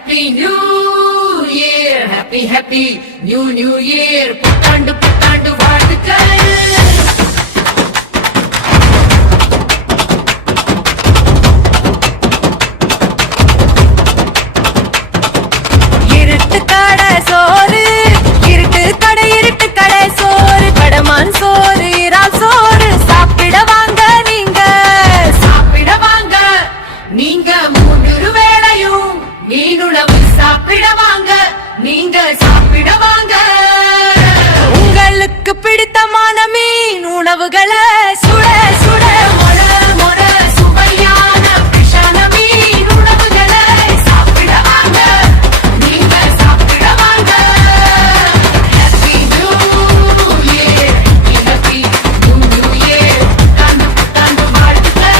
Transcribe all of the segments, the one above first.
happy new year, happy new year. புத்தாண்டு புத்தாண்டு வாழ்த்துக்கள். நீங்க மூன்று வேளையும் மீனுணவு சாப்பிட வாங்க, நீங்க சாப்பிட வாங்க. உங்களுக்கு பிடித்தமான மீன் உணவுகளை சுட சுட மொர மொர சுவையான பிஷான மீன் உணவுகளை சாப்பிட வாங்க, நீங்க சாப்பிட வாங்க. Happy new year, happy new year. புத்தாண்டு புத்தாண்டு வாழ்த்துக்கள்.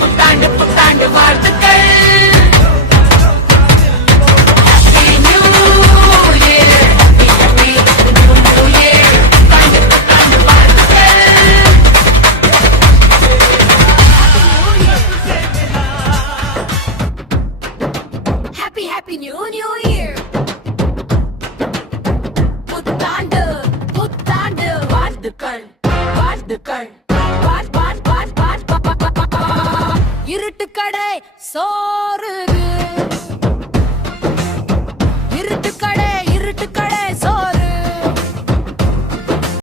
புத்தாண்டு புத்தாண்டு வாழ்த்துக்கள். Happy New Year, happy New Year. புத்தாண்டு புத்தாண்டு வாழ்த்துக்கள். Happy New Year. புத்தாண்டு புத்தாண்டு வாழ்த்துக்கள் வாழ்த்துக்கள். இருட்டு கடை சோறு